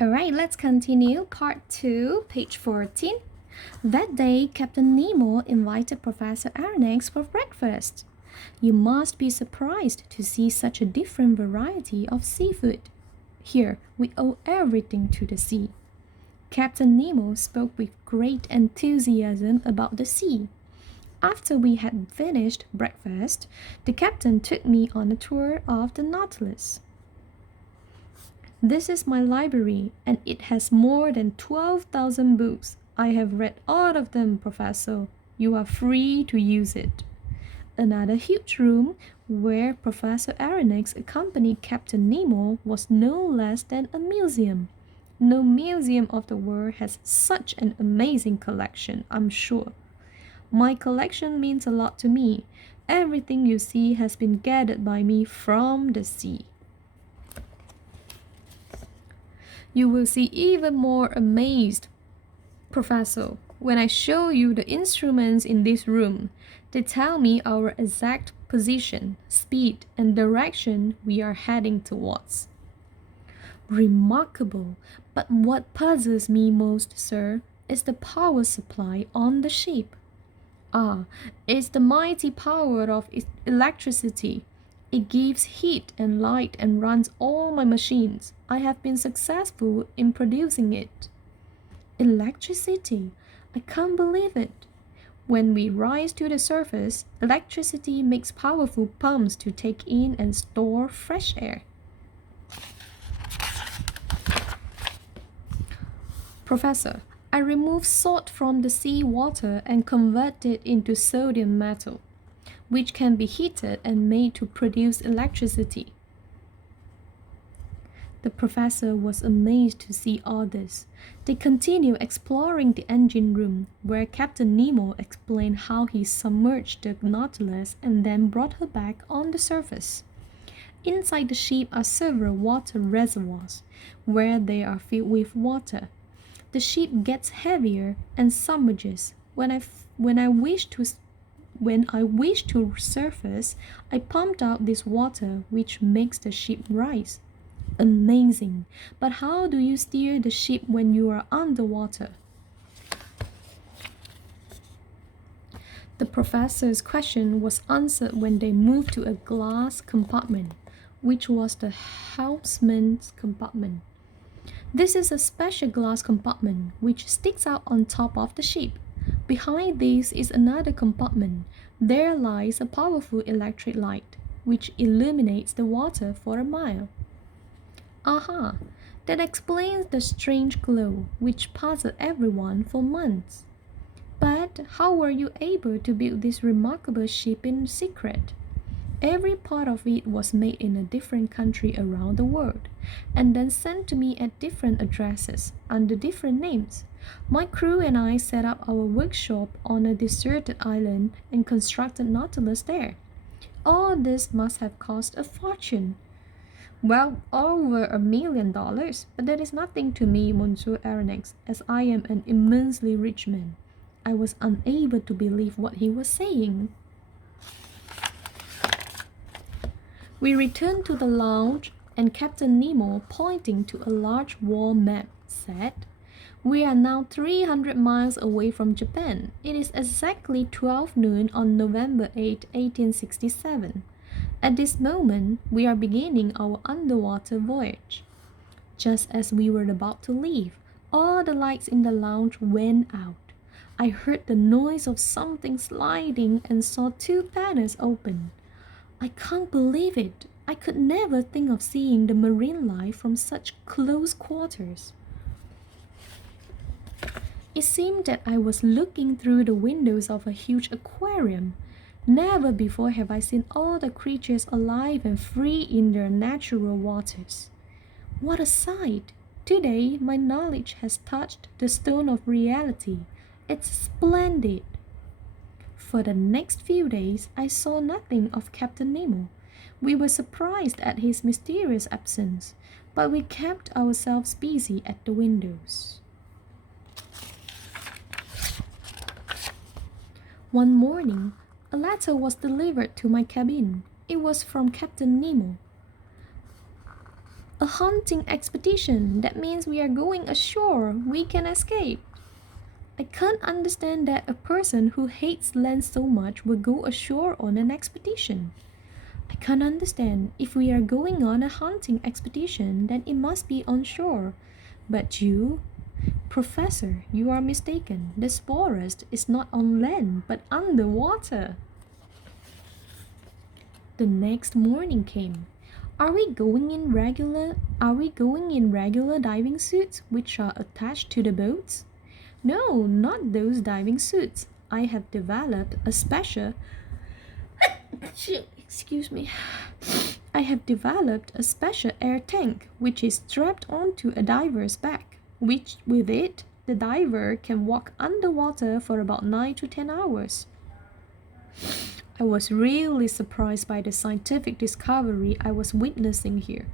Alright, let's continue. Part 2, page 14. That day, Captain Nemo invited Professor Aronnax for breakfast. You must be surprised to see such a different variety of seafood. Here, we owe everything to the sea. Captain Nemo spoke with great enthusiasm about the sea. After we had finished breakfast, the captain took me on a tour of the Nautilus. This is my library, and it has more than 12,000 books. I have read all of them, Professor. You are free to use it. Another huge room where Professor Aronnax accompanied Captain Nemo was no less than a museum. No museum of the world has such an amazing collection, I'm sure. My collection means a lot to me. Everything you see has been gathered by me from the sea. You will see even more amazed, Professor, when I show you the instruments in this room. They tell me our exact position, speed, and direction we are heading towards. Remarkable, but what puzzles me most, sir, is the power supply on the ship. Ah, it's the mighty power of electricity. It gives heat and light and runs all my machines. I have been successful in producing it. Electricity? I can't believe it. When we rise to the surface, electricity makes powerful pumps to take in and store fresh air. Professor, I remove salt from the sea water and convert it into sodium metal, which can be heated and made to produce electricity. The professor was amazed to see all this. They continued exploring the engine room, where Captain Nemo explained how he submerged the Nautilus and then brought her back on the surface. Inside the ship are several water reservoirs, where they are filled with water. The ship gets heavier and submerges. When I wish to surface, I pumped out this water which makes the ship rise. Amazing. But how do you steer the ship when you are underwater? The professor's question was answered when they moved to a glass compartment, which was the helmsman's compartment. This is a special glass compartment which sticks out on top of the ship. Behind this is another compartment. There lies a powerful electric light, which illuminates the water for a mile. Aha! That explains the strange glow which puzzled everyone for months. But how were you able to build this remarkable ship in secret? Every part of it was made in a different country around the world, and then sent to me at different addresses under different names. My crew and I set up our workshop on a deserted island and constructed Nautilus there. All this must have cost a fortune. Well, over $1 million, but that is nothing to me, Monsieur Aronnax, as I am an immensely rich man. I was unable to believe what he was saying. We returned to the lounge, and Captain Nemo, pointing to a large wall map, said, "We are now 300 miles away from Japan. It is exactly 12 noon on November 8, 1867. At this moment, we are beginning our underwater voyage." Just as we were about to leave, all the lights in the lounge went out. I heard the noise of something sliding and saw two panels open. I can't believe it. I could never think of seeing the marine life from such close quarters. It seemed that I was looking through the windows of a huge aquarium. Never before have I seen all the creatures alive and free in their natural waters. What a sight! Today my knowledge has touched the stone of reality. It's splendid. For the next few days, I saw nothing of Captain Nemo. We were surprised at his mysterious absence, but we kept ourselves busy at the windows. One morning, a letter was delivered to my cabin. It was from Captain Nemo. A hunting expedition. That means we are going ashore. We can escape. I can't understand that a person who hates land so much would go ashore on an expedition. I can't understand. If we are going on a hunting expedition, then it must be on shore. But you, Professor, you are mistaken. This forest is not on land, but underwater. The next morning came. Are we going in regular diving suits which are attached to the boats? No, not those diving suits. I have developed a special excuse me. I have developed a special air tank which is strapped onto a diver's back, which with it the diver can walk underwater for about 9 to 10 hours. I was really surprised by the scientific discovery I was witnessing here.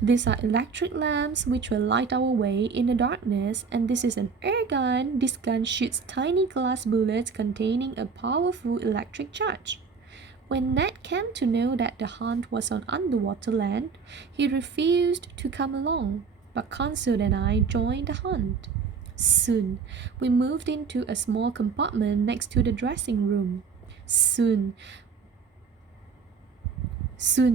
These are electric lamps which will light our way in the darkness, and this is an air gun. This gun shoots tiny glass bullets containing a powerful electric charge. When Ned came to know that the hunt was on underwater land, he refused to come along, but Conseil and I joined the hunt. Soon, we moved into a small compartment next to the dressing room. Soon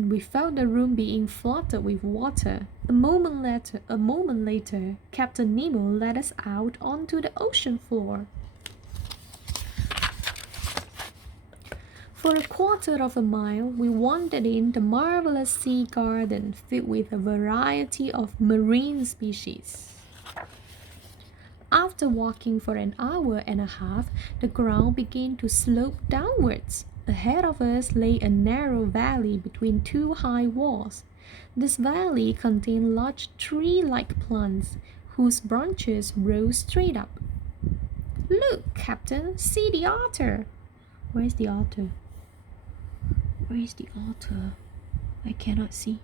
we felt the room being flooded with water. A moment later, Captain Nemo led us out onto the ocean floor. For a quarter of a mile, we wandered in the marvelous sea garden filled with a variety of marine species. After walking for an hour and a half, the ground began to slope downwards. Ahead of us lay a narrow valley between two high walls. This valley contained large tree-like plants whose branches rose straight up. Look, Captain, see the otter. Where is the otter? Where is the otter? I cannot see.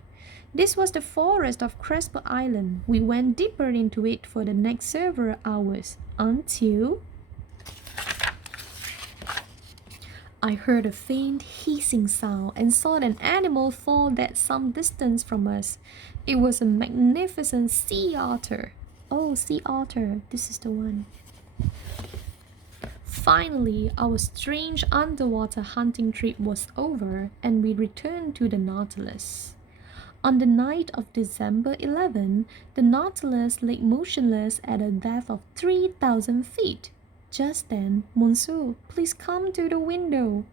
This was the forest of Crespo Island. We went deeper into it for the next several hours until I heard a faint hissing sound and saw an animal fall at some distance from us. It was a magnificent sea otter. Oh, sea otter, this is the one. Finally, our strange underwater hunting trip was over and we returned to the Nautilus. On the night of December 11, the Nautilus lay motionless at a depth of 3,000 feet. Just then, Monsieur, please come to the window.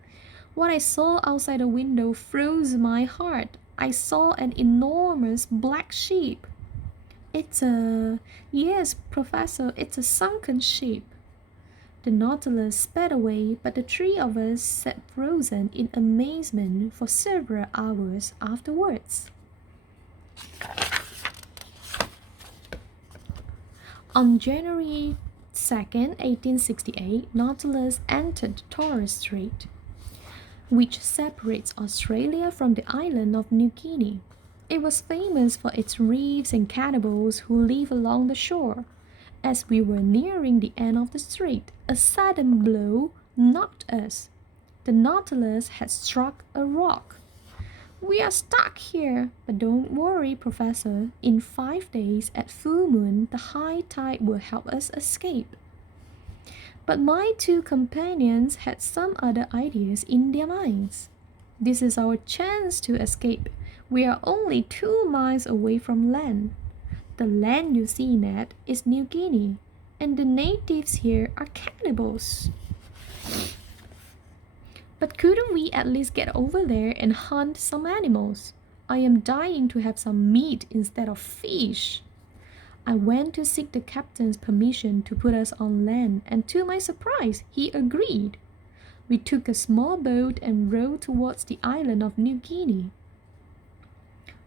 What I saw outside the window froze my heart. I saw an enormous black ship. Yes, Professor, it's a sunken ship. The Nautilus sped away, but the three of us sat frozen in amazement for several hours afterwards. On January 2nd, 1868, Nautilus entered Torres Strait, which separates Australia from the island of New Guinea. It was famous for its reefs and cannibals who live along the shore. As we were nearing the end of the strait, a sudden blow knocked us. The Nautilus had struck a rock. We are stuck here, but don't worry, Professor. In 5 days at full moon, the high tide will help us escape. But my two companions had some other ideas in their minds. This is our chance to escape. We are only 2 miles away from land. The land you see, Ned, is New Guinea, and the natives here are cannibals. But couldn't we at least get over there and hunt some animals? I am dying to have some meat instead of fish. I went to seek the captain's permission to put us on land, and to my surprise, he agreed. We took a small boat and rowed towards the island of New Guinea.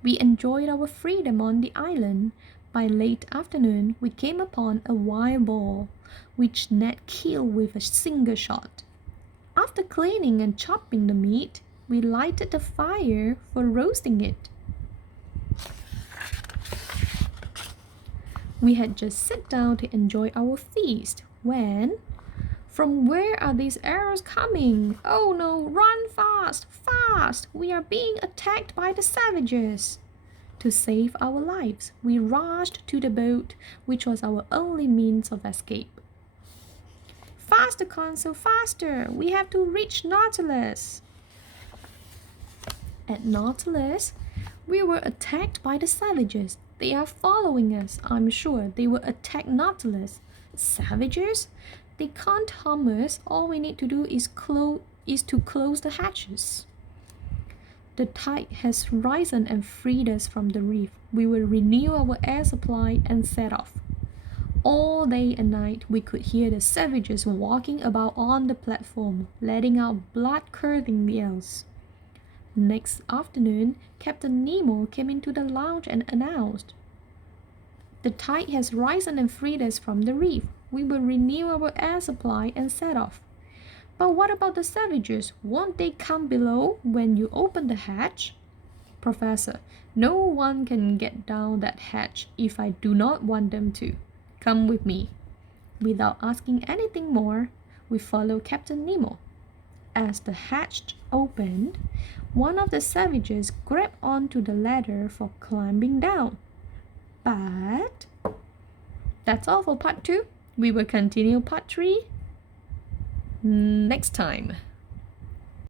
We enjoyed our freedom on the island. By late afternoon, we came upon a wild boar, which Ned killed with a single shot. After cleaning and chopping the meat, we lighted the fire for roasting it. We had just sat down to enjoy our feast when... From where are these arrows coming? Oh no, run fast, fast! We are being attacked by the savages. To save our lives, we rushed to the boat, which was our only means of escape. Faster, Consul, faster! We have to reach Nautilus! At Nautilus, we were attacked by the savages. They are following us, I'm sure. They will attack Nautilus. Savages? They can't harm us. All we need to do is to close the hatches. The tide has risen and freed us from the reef. We will renew our air supply and set off. All day and night we could hear the savages walking about on the platform, letting out blood-curdling yells. Next afternoon, Captain Nemo came into the lounge and announced, "The tide has risen and freed us from the reef. We will renew our air supply and set off." "But what about the savages? Won't they come below when you open the hatch?" "Professor, no one can get down that hatch if I do not want them to. Come with me." Without asking anything more, we followed Captain Nemo. As the hatch opened, one of the savages grabbed onto the ladder for climbing down. But that's all for part 2. We will continue part 3 next time.